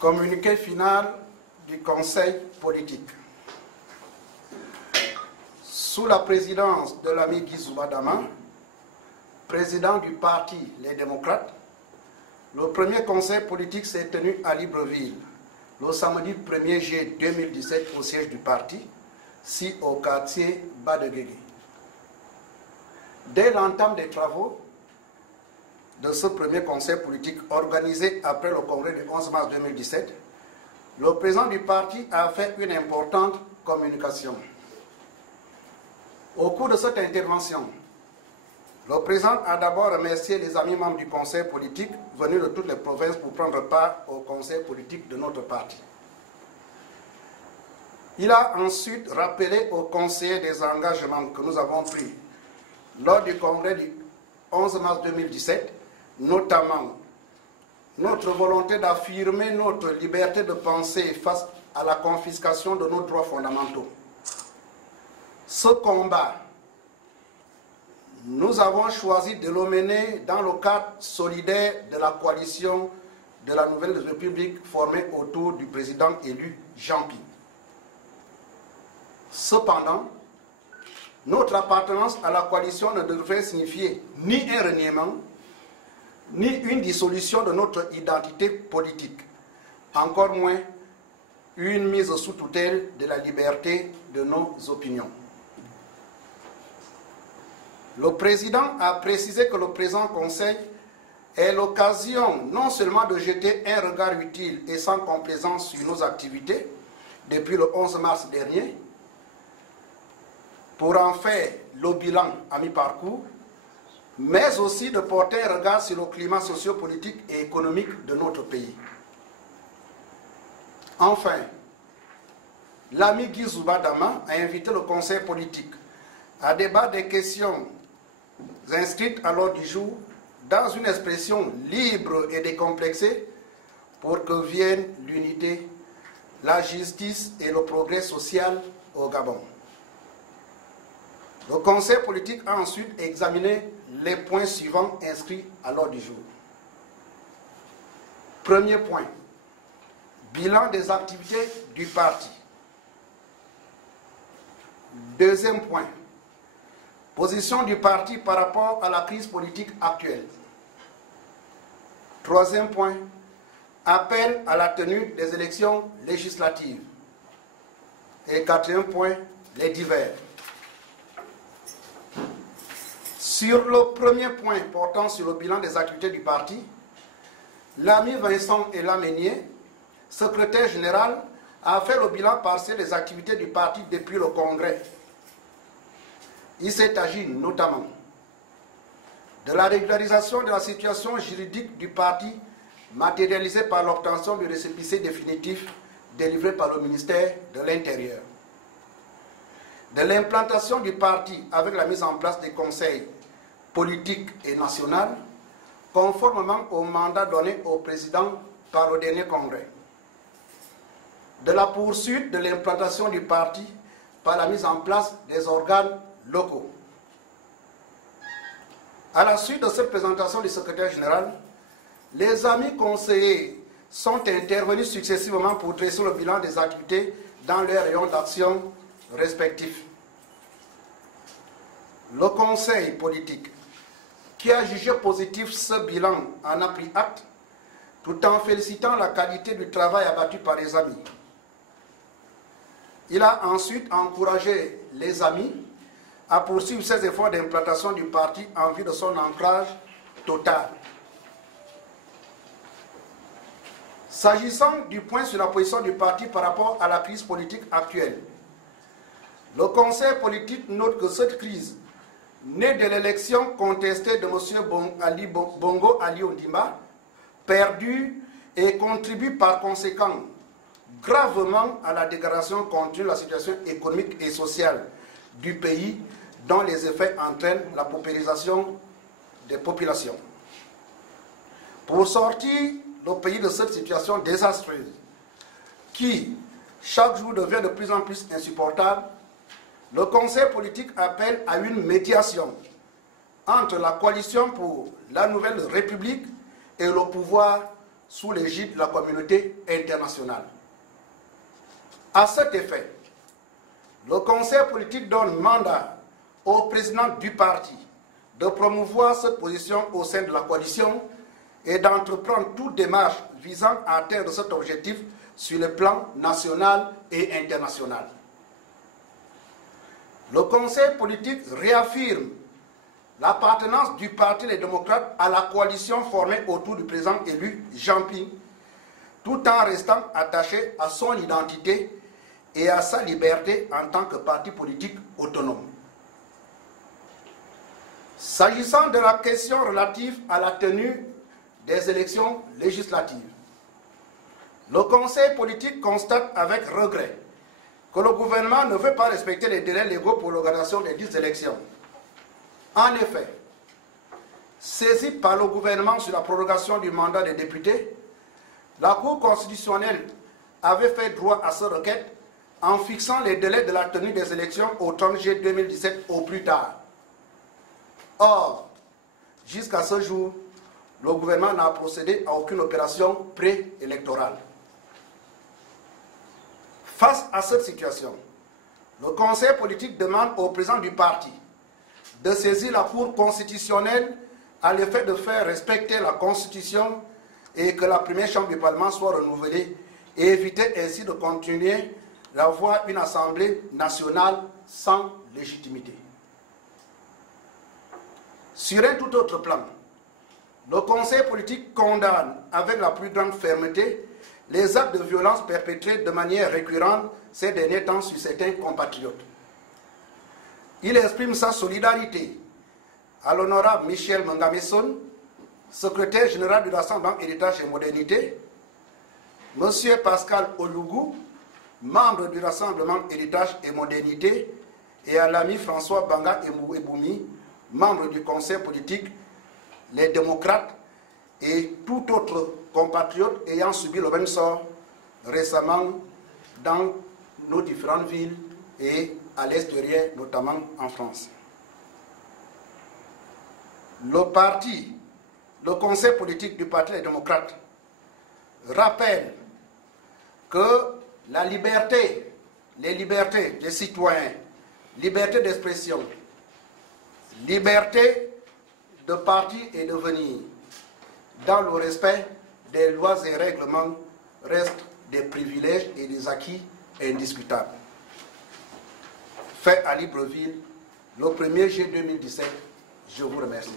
Communiqué final du Conseil politique. Sous la présidence de l'ami Guy Zouba Dama, président du parti Les Démocrates, le premier conseil politique s'est tenu à Libreville le samedi 1er juillet 2017 au siège du parti, si au quartier Bas-de-Guégué. Dès l'entame des travaux de ce premier conseil politique organisé après le congrès du 11 mars 2017, le président du parti a fait une importante communication. Au cours de cette intervention, le président a d'abord remercié les amis membres du conseil politique venus de toutes les provinces pour prendre part au conseil politique de notre parti. Il a ensuite rappelé aux conseillers des engagements que nous avons pris lors du congrès du 11 mars 2017, notamment notre volonté d'affirmer notre liberté de penser face à la confiscation de nos droits fondamentaux. Ce combat, nous avons choisi de le mener dans le cadre solidaire de la coalition de la Nouvelle République formée autour du président élu Jean Ping. Cependant, notre appartenance à la coalition ne devrait signifier ni un reniement, ni une dissolution de notre identité politique, encore moins une mise sous tutelle de la liberté de nos opinions. Le président a précisé que le présent conseil est l'occasion non seulement de jeter un regard utile et sans complaisance sur nos activités depuis le 11 mars dernier, pour en faire le bilan à mi-parcours, mais aussi de porter un regard sur le climat socio-politique et économique de notre pays. Enfin, l'ami Guy Zouba Dama a invité le conseil politique à débattre des questions inscrites à l'ordre du jour dans une expression libre et décomplexée pour que vienne l'unité, la justice et le progrès social au Gabon. Le conseil politique a ensuite examiné les points suivants inscrits à l'ordre du jour. Premier point, bilan des activités du parti. Deuxième point, position du parti par rapport à la crise politique actuelle. Troisième point, appel à la tenue des élections législatives. Et quatrième point, les divers. Sur le premier point portant sur le bilan des activités du parti, l'ami Vincent Elamenier, secrétaire général, a fait le bilan partiel des activités du parti depuis le congrès. Il s'est agi notamment de la régularisation de la situation juridique du parti matérialisée par l'obtention du récépissé définitif délivré par le ministère de l'Intérieur, de l'implantation du parti avec la mise en place des conseils politiques et nationaux, conformément au mandat donné au président par le dernier congrès, de la poursuite de l'implantation du parti par la mise en place des organes locaux. À la suite de cette présentation du secrétaire général, les amis conseillers sont intervenus successivement pour dresser le bilan des activités dans leurs rayons d'action respectifs. Le conseil politique, qui a jugé positif ce bilan, en a pris acte, tout en félicitant la qualité du travail abattu par les amis. Il a ensuite encouragé les amis à poursuivre ses efforts d'implantation du parti en vue de son ancrage total. S'agissant du point sur la position du parti par rapport à la crise politique actuelle, le conseil politique note que cette crise, née de l'élection contestée de M. Bongo Ali Ondimba, perdure et contribue par conséquent gravement à la dégradation continue de la situation économique et sociale du pays, dont les effets entraînent la paupérisation des populations. Pour sortir le pays de cette situation désastreuse, qui chaque jour devient de plus en plus insupportable, le conseil politique appelle à une médiation entre la coalition pour la Nouvelle République et le pouvoir sous l'égide de la communauté internationale. À cet effet, le Conseil politique donne mandat au président du parti de promouvoir cette position au sein de la coalition et d'entreprendre toute démarche visant à atteindre cet objectif sur le plan national et international. Le Conseil politique réaffirme l'appartenance du Parti des démocrates à la coalition formée autour du président élu Jean Ping, tout en restant attaché à son identité et à sa liberté en tant que parti politique autonome. S'agissant de la question relative à la tenue des élections législatives, le Conseil politique constate avec regret que le gouvernement ne veut pas respecter les délais légaux pour l'organisation des dites élections. En effet, saisi par le gouvernement sur la prorogation du mandat des députés, la Cour constitutionnelle avait fait droit à cette requête en fixant les délais de la tenue des élections au 30 juillet 2017 au plus tard. Or, jusqu'à ce jour, le gouvernement n'a procédé à aucune opération préélectorale. Face à cette situation, le Conseil politique demande au président du parti de saisir la Cour constitutionnelle à l'effet de faire respecter la Constitution et que la première chambre du Parlement soit renouvelée et éviter ainsi de continuer d'avoir une Assemblée nationale sans légitimité. Sur un tout autre plan, le Conseil politique condamne avec la plus grande fermeté les actes de violence perpétrés de manière récurrente ces derniers temps sur certains compatriotes. Il exprime sa solidarité à l'honorable Michel Mangameson, secrétaire général du Rassemblement Héritage et Modernité, M. Pascal Olougou, membre du Rassemblement Héritage et Modernité, et à l'ami François Banga Eboumi, membre du Conseil politique, les démocrates et tout autre compatriote ayant subi le même sort récemment dans nos différentes villes et à l'extérieur, notamment en France. Le Conseil politique du Parti des démocrates rappelle que la liberté, les libertés des citoyens, liberté d'expression, liberté de partir et de venir, dans le respect des lois et règlements, restent des privilèges et des acquis indiscutables. Fait à Libreville, le 1er juillet 2017, je vous remercie.